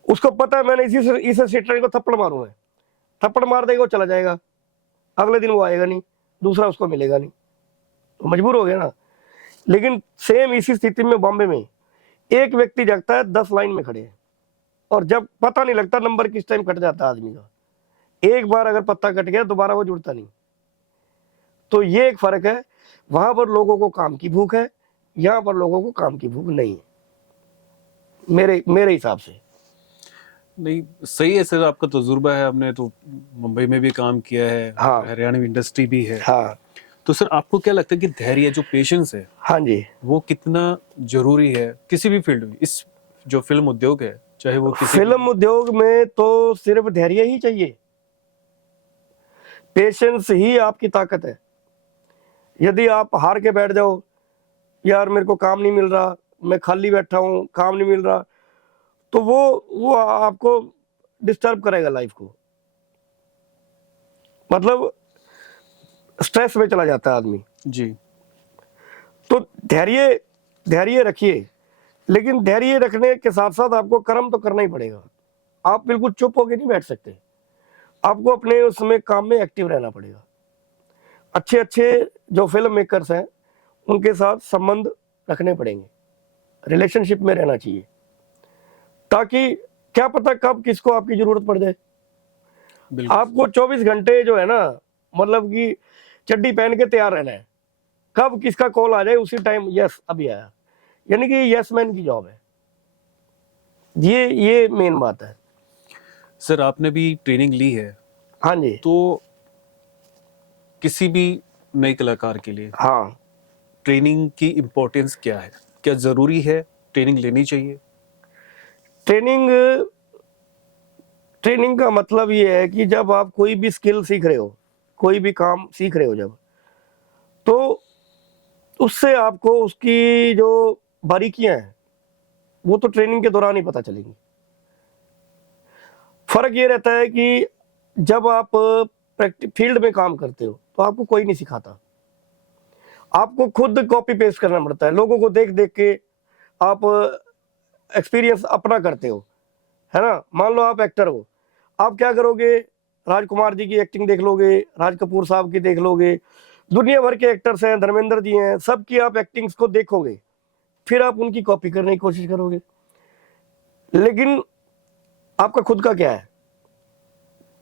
उसको पता है मैंने इस असिस्टेंट को थप्पड़ मारूंगा, थप्पड़ मार देगा वो चला जाएगा, अगले दिन वो आएगा नहीं, दूसरा उसको मिलेगा नहीं, तो मजबूर हो गया ना। लेकिन सेम इसी स्थिति में बॉम्बे में एक व्यक्ति जगता है, 10 लाइन में खड़े हैं, और जब पता नहीं लगता नंबर किस टाइम कट जाता है आदमी का। एक बार अगर पत्ता कट गया दोबारा वो जुड़ता नहीं। तो ये एक फर्क है। वहां पर लोगों को काम की भूख है, यहाँ पर लोगों को काम की भूख नहीं है, मेरे मेरे हिसाब से। नहीं, सही है सर, आपका तजुर्बा है, आपने तो मुंबई में भी काम किया है, हाँ। हरियाणवी इंडस्ट्री भी है। हाँ। तो सर, आपको क्या लगता है कि धैर्य, जो पेशेंस है, हाँ जी। वो कितना जरूरी है किसी भी फील्ड में? इस जो फिल्म उद्योग है, चाहे वो किसी फिल्म उद्योग में तो सिर्फ धैर्य ही चाहिए, पेशेंस ही आपकी ताकत है। यदि आप हार के बैठ जाओ, यार मेरे को काम नहीं मिल रहा, मैं खाली बैठा हूँ, काम नहीं मिल रहा, तो वो आपको डिस्टर्ब करेगा लाइफ को। मतलब स्ट्रेस में चला जाता है आदमी। जी। तो धैर्य धैर्य रखिए, लेकिन धैर्य रखने के साथ साथ आपको कर्म तो करना ही पड़ेगा। आप बिल्कुल चुप होकर नहीं बैठ सकते, आपको अपने उसमें काम में एक्टिव रहना पड़ेगा। अच्छे अच्छे जो फिल्म मेकर्स हैं, उनके साथ संबंध रखने पड़ेंगे, रिलेशनशिप में रहना चाहिए, ताकि क्या पता कब किसको आपकी जरूरत पड़ जाए। बिल्कुल। आपको 24 घंटे जो है ना, मतलब कि चड्डी पहन के तैयार रहना है, कब किसका कॉल आ जाए उसी टाइम यस अभी आया, यानी कि यस मैन की जॉब है। ये मेन बात है। सर आपने भी ट्रेनिंग ली है, हाँ जी। तो किसी भी नए कलाकार के लिए हाँ, ट्रेनिंग की इम्पोर्टेंस क्या है? क्या ज़रूरी है, ट्रेनिंग लेनी चाहिए? ट्रेनिंग ट्रेनिंग का मतलब ये है कि जब आप कोई भी स्किल सीख रहे हो, कोई भी काम सीख रहे हो जब, तो उससे आपको उसकी जो बारीकियां हैं वो तो ट्रेनिंग के दौरान ही पता चलेंगी। फर्क ये रहता है कि जब आप फील्ड में काम करते हो तो आपको कोई नहीं सिखाता, आपको खुद कॉपी पेस्ट करना पड़ता है, लोगों को देख देख के आप एक्सपीरियंस अपना करते हो, है ना। मान लो आप एक्टर हो, आप क्या करोगे, राजकुमार जी की एक्टिंग देख लोगे, राज कपूर साहब की देख लोगे, दुनिया भर के एक्टर्स हैं, धर्मेंद्र जी हैं, सबकी आप एक्टिंग्स को देखोगे, फिर आप उनकी कॉपी करने की कोशिश करोगे। लेकिन आपका खुद का क्या है?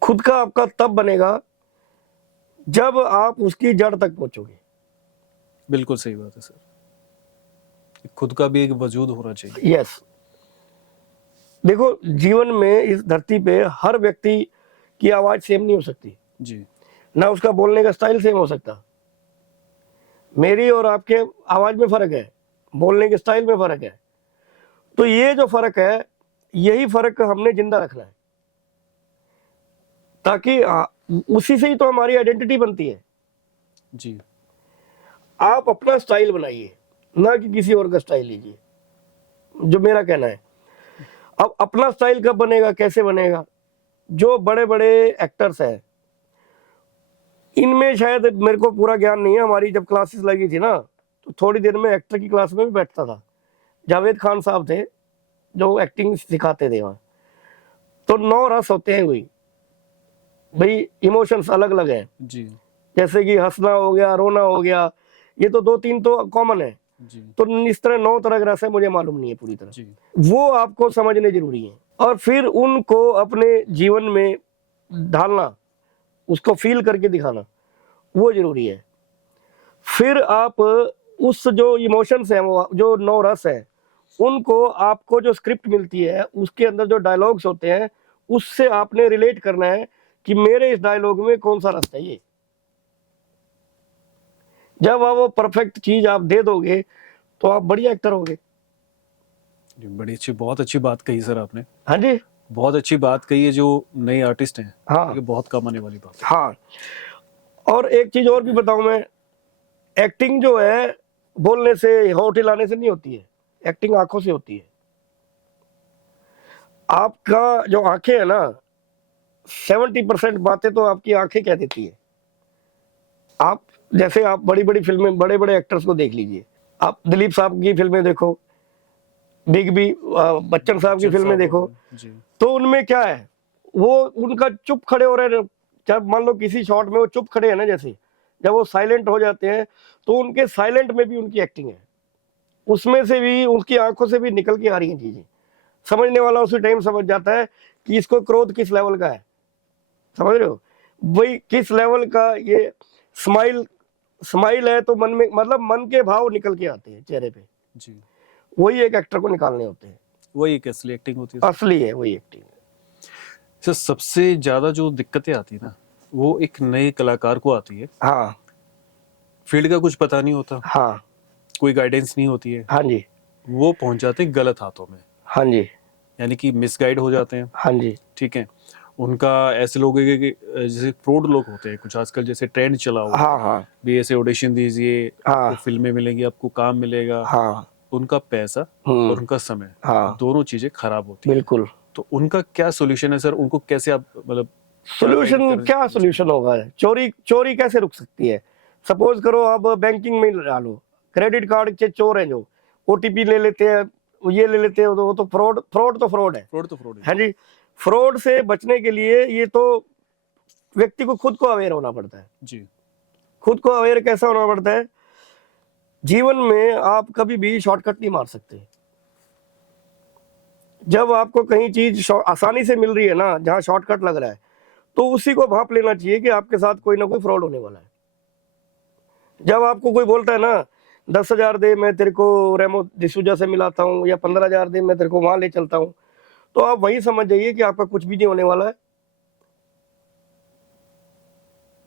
खुद का आपका तब बनेगा जब आप उसकी जड़ तक पहुंचोगे। बिल्कुल सही बात है सर। खुद का भी एक वजूद होना चाहिए। यस। देखो, जीवन में इस धरती पे हर व्यक्ति की आवाज सेम नहीं हो सकती, जी, ना उसका बोलने का स्टाइल सेम हो सकता। मेरी और आपके आवाज में फर्क है, बोलने के स्टाइल में फर्क है। तो ये जो फर्क है, यही फर्क हमने जिंदा रखना है, ताकि उसी से ही तो हमारी आइडेंटिटी बनती है। जी, आप अपना स्टाइल बनाइए, ना कि किसी और का स्टाइल लीजिए, जो मेरा कहना है। अब अपना स्टाइल कब बनेगा, कैसे बनेगा? जो बड़े बड़े एक्टर्स हैं, इनमें शायद मेरे को पूरा ज्ञान नहीं है, हमारी जब क्लासेस लगी थी ना, तो थोड़ी देर में एक्टर की क्लास में भी बैठता था। जावेद खान साहब थे जो एक्टिंग सिखाते थे वहाँ। तो 9 रस होते हैं कोई, भाई इमोशंस अलग अलग हैं, जी, जैसे कि हंसना हो गया, रोना हो गया, ये तो 2-3 तो कॉमन है। जी, तो इस तरह 9 तरह के रस है, मुझे मालूम नहीं है पूरी तरह। जी, वो आपको समझने जरूरी है, और फिर उनको अपने जीवन में ढालना, उसको फील करके दिखाना, वो जरूरी है। फिर आप उस जो इमोशंस हैं, वो जो 9 रस है, उनको आपको जो स्क्रिप्ट मिलती है उसके अंदर जो डायलॉग्स होते हैं, उससे आपने रिलेट करना है कि मेरे इस डायलॉग में कौन सा रस है ये। जब आप वो परफेक्ट चीज आप दे दोगे तो आप बढ़िया एक्टर होगे। बड़ी अच्छी, बहुत अच्छी बात कही सर आपने। हाँ जी। बहुत अच्छी बात कही है, जो नए आर्टिस्ट हैं, हाँ ये बहुत कम आने वाली बात है। हाँ। और एक चीज और भी बताऊं मैं, एक्टिंग जो है बोलने से, होठ हिलाने से नहीं होती है, एक्टिंग आंखों से होती है। आपका जो आंखें है ना, 70% बातें तो आपकी आंखें कह देती है। आप जैसे आप बड़ी बड़ी फिल्में, बड़े बड़े एक्टर्स को देख लीजिए, आप दिलीप साहब की फिल्में देखो, बिग बी, बच्चन साहब की बच्चन फिल्में साहब हो देखो, गए, जी, तो उनमें क्या है, वो उनका चुप खड़े हो रहे हैं। जब मान लो किसी शॉट में वो चुप खड़े हैं ना, जैसे जब वो साइलेंट हो जाते हैं, तो उनके साइलेंट में भी उनकी एक्टिंग है, उसमें से भी उनकी आंखों से भी निकल के आ रही हैं चीजें। समझने वाला उसी टाइम समझ जाता है कि इसको क्रोध किस लेवल का है, समझ रहे हो, वही किस लेवल का ये स्माइल स्माइल है, तो मन में मतलब मन के भाव निकल के आते हैं चेहरे पे। जी, वही एक एक्टर को निकालने होते हैं, वही एक असली एक्टिंग होती है। असली है वही एक्टिंग। सर सबसे ज्यादा जो दिक्कतें आती है ना, वो एक नए कलाकार को आती है। हाँ फील्ड का कुछ पता नहीं होता, हाँ। कोई गाइडेंस नहीं होती है, हाँ जी। वो पहुंच जाते हैं गलत हाथों में, हाँ जी। यानी कि मिसगाइड हो जाते हैं। हाँ जी। ठीक है, उनका ऐसे लोग हैं कि जैसे फ्रॉड लोग होते हैं कुछ आजकल, जैसे ट्रेंड चला हुआ है, हाँ हाँ भी ऐसे ऑडिशन दीजिए, आपको हाँ फिल्में मिलेंगी, आपको काम मिलेगा। हाँ। उनका पैसा और उनका समय, हाँ दोनों चीजें खराब होती है। बिल्कुल। तो उनका क्या सोल्यूशन है सर? उनको कैसे आप मतलब क्या गाइड सोल्यूशन कर क्या सोल्यूशन होगा? चोरी चोरी कैसे रुक सकती है? सपोज करो आप बैंकिंग में डालो, क्रेडिट कार्ड के चोर हैं जो ओटीपी ले लेते हैं, ये ले लेते हैं, वो तो फ्रॉड फ्रॉड तो फ्रॉड है। फ्रॉड तो फ्रॉड हाँ है। जी। फ्रॉड से बचने के लिए ये तो व्यक्ति को खुद को अवेयर होना पड़ता है। जी, खुद को अवेयर कैसा होना पड़ता है? जीवन में आप कभी भी शॉर्टकट नहीं मार सकते। जब आपको कहीं चीज आसानी से मिल रही है ना, जहां शॉर्टकट लग रहा है, तो उसी को भांप लेना चाहिए कि आपके साथ कोई ना कोई फ्रॉड होने वाला है। जब आपको कोई बोलता है ना, 10,000 दे मैं तेरे को रेमो डिसूजा से मिलाता हूँ, या 15,000 दे मैं तेरे को वहां ले चलता हूँ, तो आप वही समझ जाइए कि आपका कुछ भी नहीं होने वाला है,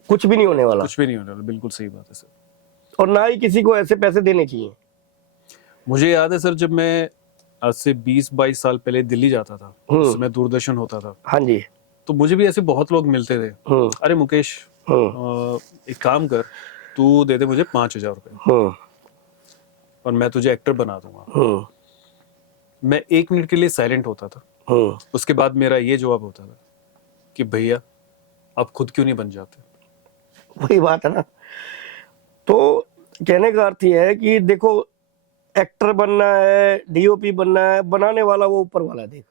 कुछ भी नहीं होने वाला, कुछ भी नहीं होने वाला, बिल्कुल सही बात है सर। और ना ही किसी को ऐसे पैसे देने चाहिए। मुझे याद है सर, जब मैं आज से 20-22 साल पहले दिल्ली जाता था, उस समय दूरदर्शन होता था, हाँ जी। तो मुझे भी ऐसे बहुत लोग मिलते थे। अरे मुकेश, एक काम कर, तू दे दे मुझे 5,000 रुपए और मैं तुझे एक्टर बना दूंगा। मैं 1 मिनट के लिए साइलेंट होता था। उसके बाद मेरा ये जवाब होता था कि भैया आप खुद क्यों नहीं बन जाते। वही बात है ना। तो कहने का अर्थ यह है कि देखो, एक्टर बनना है, डीओपी बनना है, बनाने वाला वो ऊपर वाला है। देख,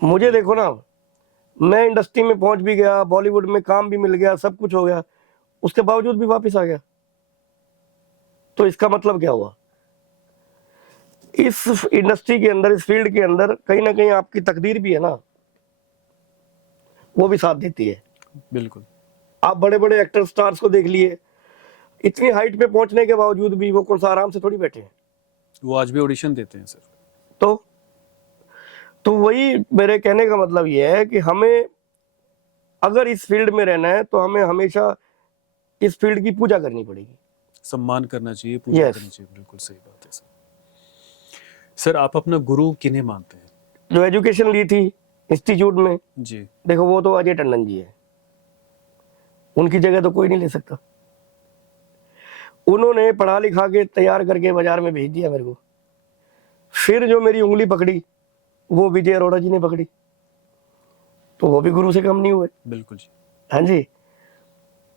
मुझे देखो ना, मैं इंडस्ट्री में पहुंच भी गया, बॉलीवुड में काम भी मिल गया, सब कुछ हो गया, उसके बावजूद भी वापस आ गया। तो इसका मतलब क्या हुआ? इस इंडस्ट्री के अंदर, इस फील्ड के अंदर कहीं ना कहीं आपकी तकदीर भी है ना, वो भी साथ देती है। बिल्कुल। आप बड़े बड़े एक्टर स्टार्स को देख लिए, इतनी हाइट पे पहुंचने के बावजूद भी वो कौन सा आराम से थोड़ी बैठे हैं। वो आज भी ऑडिशन देते हैं सर। तो वही मेरे कहने का मतलब ये है कि हमें अगर इस फील्ड में रहना है तो हमें हमेशा इस फील्ड की पूजा करनी पड़ेगी, सम्मान करना चाहिए, पूजा Yes. करनी चाहिए। बिल्कुल सही बात है सर। सर आप अपना गुरु किन्हें मानते हैं? जो एजुकेशन ली थी इंस्टीट्यूट में, जी। देखो वो तो अजय टंडन जी है, उनकी जगह तो कोई नहीं ले सकता। उन्होंने पढ़ा लिखा के तैयार करके बाजार में भेज दिया मेरे को। फिर जो मेरी उंगली पकड़ी वो विजय अरोड़ा जी ने पकड़ी, तो वो भी गुरु से कम नहीं हुए। बिल्कुल जी। हाँ जी।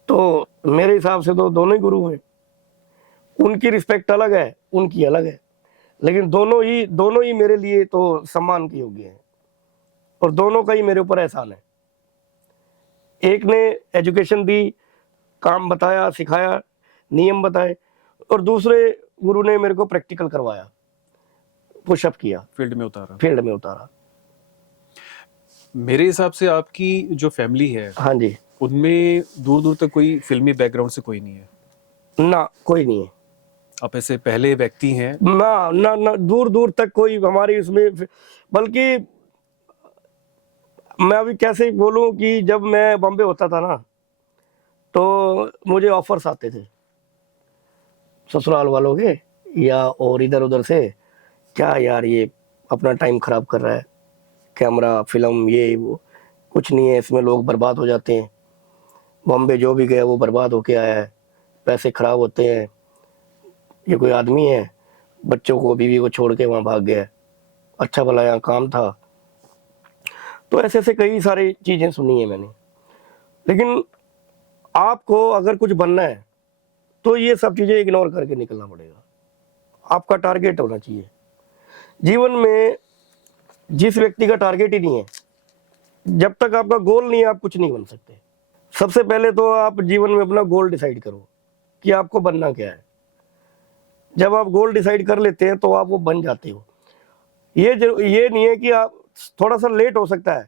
तो मेरे हिसाब से तो दोनों ही गुरु हुए। उनकी रिस्पेक्ट अलग है, उनकी अलग है, लेकिन दोनों ही मेरे लिए तो सम्मान के योग्य हैं, और दोनों का ही मेरे ऊपर एहसान है। एक ने एजुकेशन दी, काम बताया, सिखाया, नियम बताए, और दूसरे गुरु ने मेरे को प्रैक्टिकल करवाया, पुशअप किया, फील्ड में उतारा। फील्ड में उतारा। मेरे हिसाब से आपकी जो फैमिली है, हाँ जी। उनमें दूर दूर तक कोई फिल्मी बैकग्राउंड से कोई नहीं है। ना, कोई नहीं है। आप ऐसे पहले व्यक्ति हैं। ना ना ना, दूर दूर तक कोई हमारी उसमें, बल्कि मैं अभी कैसे बोलूं कि जब मैं बॉम्बे होता था ना, तो मुझे ऑफर्स आते थे ससुराल वालों के या और इधर उधर से, क्या यार ये अपना टाइम खराब कर रहा है, कैमरा, फिल्म, ये वो, कुछ नहीं है इसमें, लोग बर्बाद हो जाते हैं, बॉम्बे जो भी गया वो बर्बाद होके आया है, पैसे खराब होते हैं, ये कोई आदमी है बच्चों को, बीवी को छोड़ के वहाँ भाग गया, अच्छा भला यहाँ काम था। तो ऐसे ऐसे कई सारी चीज़ें सुनी है मैंने। लेकिन आपको अगर कुछ बनना है तो ये सब चीज़ें इग्नोर करके निकलना पड़ेगा। आपका टारगेट होना चाहिए जीवन में। जिस व्यक्ति का टारगेट ही नहीं है, जब तक आपका गोल नहीं है, आप कुछ नहीं बन सकते। सबसे पहले तो आप जीवन में अपना गोल डिसाइड करो कि आपको बनना क्या है। जब आप गोल डिसाइड कर लेते हैं तो आप वो बन जाते हो। ये नहीं है कि आप थोड़ा सा लेट हो सकता है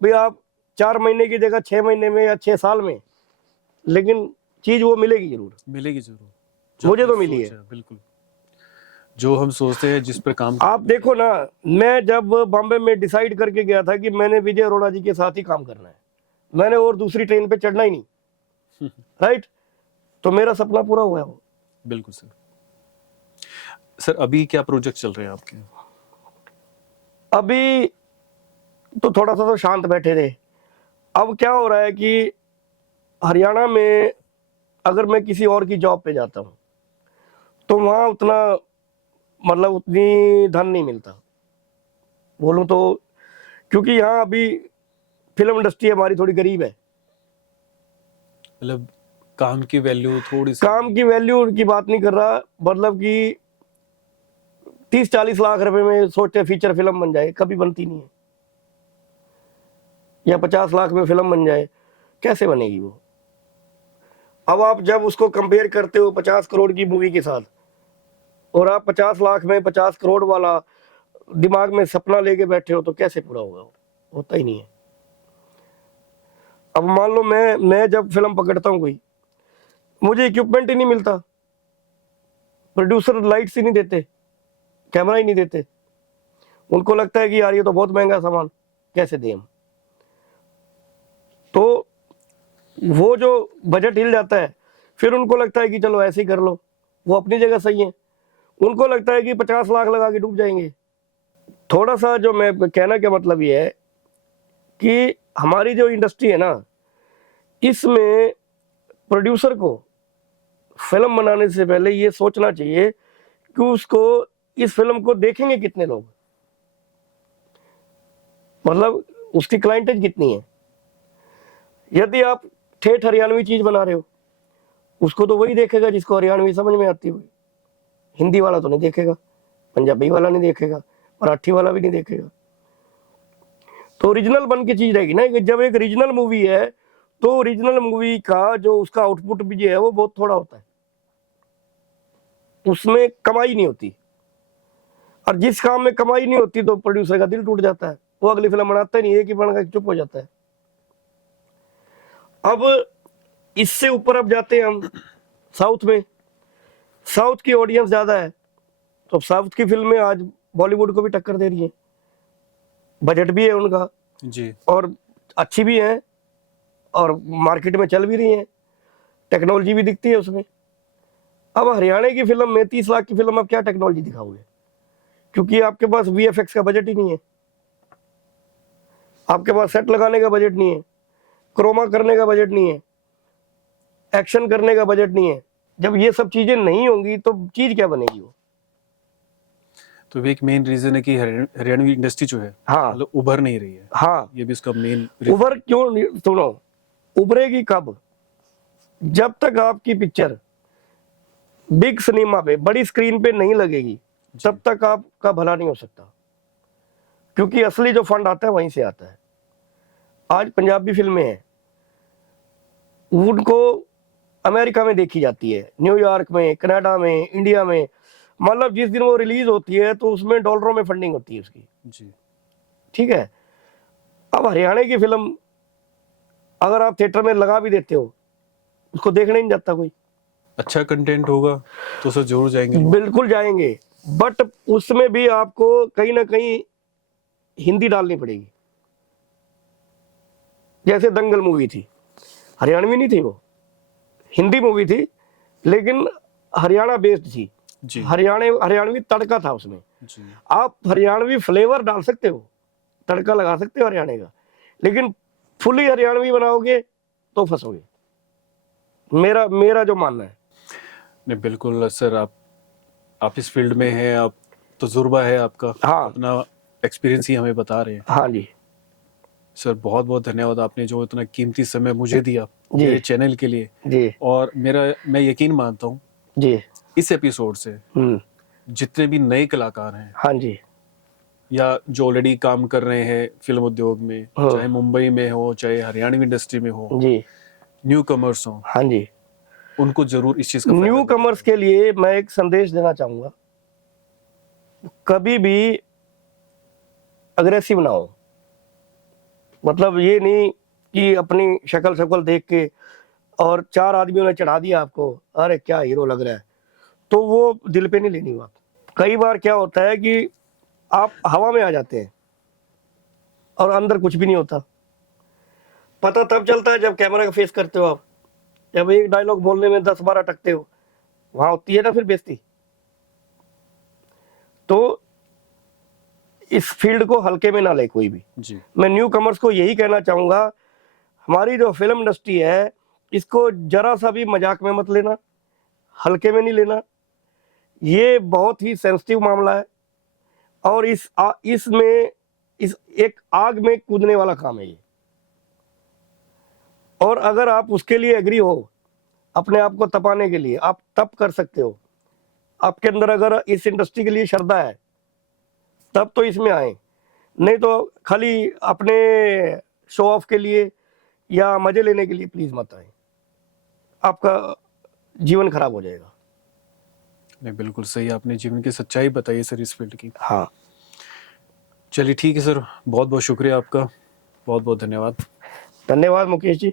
भाई, आप 4 महीने की जगह 6 महीने में या 6 साल में, लेकिन चीज वो मिलेगी जरूर। मिलेगी जरूर। मुझे तो मिली है। बिल्कुल। जो हम सोचते हैं, जिस पर काम। आप देखो ना, मैं जब बॉम्बे में डिसाइड करके गया था कि मैंने विजय अरोड़ा जी के साथ ही काम करना है, मैंने और दूसरी ट्रेन पे चढ़ना ही नहीं। राइट। तो मेरा सपना पूरा हुआ है वो। बिल्कुल सर। सर अभी क्या प्रोजेक्ट चल रहे हैं आपके? अभी तो थोड़ा सा तो शांत बैठे थे। अब क्या हो रहा है कि हरियाणा में अगर मैं किसी और की जॉब पे जाता हूँ तो वहाँ उतना, मतलब उतनी धन नहीं मिलता बोलूँ तो, क्योंकि यहाँ अभी फिल्म इंडस्ट्री हमारी थोड़ी गरीब है। मतलब काम की वैल्यू थोड़ी सी। काम की वैल्यू की बात नहीं कर रहा, मतलब कि 30-40 लाख रुपए में सोचते फीचर फिल्म बन जाए, कभी बनती नहीं है। या 50 लाख में फिल्म बन जाए, कैसे बनेगी वो? अब आप जब उसको कंपेयर करते हो 50 करोड़ की मूवी के साथ, और आप 50 लाख में 50 करोड़ वाला दिमाग में सपना लेके बैठे हो, तो कैसे पूरा होगा? होता ही नहीं है। अब मान लो मैं जब फिल्म पकड़ता हूँ कोई, मुझे इक्विपमेंट ही नहीं मिलता, प्रोड्यूसर लाइट्स ही नहीं देते, कैमरा ही नहीं देते, उनको लगता है कि यार ये तो बहुत महंगा सामान, कैसे दें हम। तो वो जो बजट हिल जाता है, फिर उनको लगता है कि चलो ऐसे ही कर लो, वो अपनी जगह सही है। उनको लगता है कि 50 लाख लगा के डूब जाएंगे। थोड़ा सा जो मैं कहना क्या मतलब ये है कि हमारी जो इंडस्ट्री है ना, इसमें प्रोड्यूसर को फिल्म बनाने से पहले ये सोचना चाहिए कि उसको इस फिल्म को देखेंगे कितने लोग, मतलब उसकी क्लाइंटेज कितनी है। यदि आप ठेठ हरियाणवी चीज बना रहे हो, उसको तो वही देखेगा जिसको हरियाणवी समझ में आती हुई। हिंदी वाला तो नहीं देखेगा, पंजाबी वाला नहीं देखेगा, मराठी वाला भी नहीं देखेगा। तो ओरिजिनल बन की चीज रहेगी ना, कि जब एक ओरिजिनल मूवी है तो ओरिजिनल मूवी का जो उसका आउटपुट भी जो है वो बहुत थोड़ा होता है, उसमें कमाई नहीं होती। और जिस काम में कमाई नहीं होती तो प्रोड्यूसर का दिल टूट जाता है, वो अगली फिल्म बनाता ही नहीं, एक ही बनकर चुप हो जाता है। अब इससे ऊपर अब जाते हैं हम साउथ में। साउथ की ऑडियंस ज्यादा है, तो साउथ की फिल्में आज बॉलीवुड को भी टक्कर दे रही है। बजट भी है उनका जी। और अच्छी भी है, और मार्केट में चल भी रही है, टेक्नोलॉजी भी दिखती है उसमें। अब हरियाणा की फिल्म में 30 लाख की फिल्म, अब क्या टेक्नोलॉजी दिखाओगे, क्योंकि आपके पास VFX का बजट ही नहीं है, आपके पास सेट लगाने का बजट नहीं है, क्रोमा करने का बजट नहीं है, एक्शन करने का बजट नहीं है। जब ये सब चीजें नहीं होंगी तो चीज क्या बनेगी वो। तो भी एक मेन रीजन है कि हरियाणवी इंडस्ट्री जो है हाँ मतलब उभर नहीं रही है। हाँ, ये भी उसका मेन उभर क्यों सुनो, उभरेगी कब, जब तक आपकी पिक्चर बिग सिनेमा पे, बड़ी स्क्रीन पे नहीं लगेगी, तब तक आपका भला नहीं हो सकता। क्योंकि असली जो फंड आता है वहीं से आता है। आज पंजाबी फिल्में हैं, उनको अमेरिका में देखी जाती है, न्यूयॉर्क में, कनाडा में, इंडिया में। मतलब जिस दिन वो रिलीज होती है तो उसमें डॉलरों में फंडिंग होती है उसकी। जी। ठीक है। अब हरियाणा की फिल्म अगर आप थिएटर में लगा भी देते हो, उसको देखने नहीं जाता कोई। अच्छा कंटेंट होगा तो सर जरूर जाएंगे लोग। बिल्कुल जाएंगे, बट उसमें भी आपको कहीं ना कहीं हिंदी डालनी पड़ेगी। जैसे दंगल मूवी थी, हरियाणवी नहीं थी वो, हिंदी मूवी थी, लेकिन हरियाणा बेस्ड थी। जी। हरियाणवी तड़का था उसमें। जी। आप हरियाणवी फ्लेवर डाल सकते हो, तड़का लगा सकते हो हरियाणा का, लेकिन फुली हरियाणवी बनाओगे तो फंसोगे। मेरा मेरा जो मानना है। नहीं बिल्कुल सर, आप इस फील्ड में हैं, आप तजुर्बा है आपका, हाँ अपना एक्सपीरियंस ही हमें बता रहे हैं। हाँ जी सर बहुत बहुत धन्यवाद, आपने जो इतना कीमती समय मुझे दिया जी मेरे चैनल के लिए। जी और मैं यकीन मानता हूँ जी। इस एपिसोड से जितने भी नए कलाकार हैं हाँ जी। या जो ऑलरेडी काम कर रहे हैं फिल्म उद्योग में, चाहे मुंबई में हो चाहे हरियाणवी इंडस्ट्री में हो, जी न्यू कमर्स हो, हाँ जी, उनको जरूर इस चीज का न्यू कमर्स के लिए मैं एक संदेश देना चाहूंगा, कभी भी अग्रेसिव ना हो। मतलब ये नहीं कि अपनी शक्ल देख के और 4 आदमियों ने चढ़ा दिया आपको, अरे क्या हीरो लग रहा है, तो वो दिल पे नहीं लेनी बात। कई बार क्या होता है कि आप हवा में आ जाते हैं और अंदर कुछ भी नहीं होता। पता तब चलता है जब कैमरा का फेस करते हो आप, जब एक डायलॉग बोलने में 10-12 टकते हो, वहां होती है ना फिर बेइज्जती। तो इस फील्ड को हल्के में ना ले कोई भी। जी। मैं न्यू कमर्स को यही कहना चाहूंगा, हमारी जो फिल्म इंडस्ट्री है इसको जरा सा भी मजाक में मत लेना, हल्के में नहीं लेना। ये बहुत ही सेंसिटिव मामला है और इसमें इस एक आग में कूदने वाला काम है ये। और अगर आप उसके लिए एग्री हो, अपने आप को तपाने के लिए, आप तप कर सकते हो। आपके अंदर अगर इस इंडस्ट्री के लिए श्रद्धा है तब तो इसमें आए, नहीं तो खाली अपने शो ऑफ के लिए या मजे लेने के लिए प्लीज मत आए, आपका जीवन खराब हो जाएगा। नहीं बिल्कुल सही, आपने जीवन की सच्चाई बताई सर इस फील्ड की। हाँ चलिए ठीक है सर, बहुत बहुत शुक्रिया आपका, बहुत बहुत धन्यवाद। धन्यवाद मुकेश जी।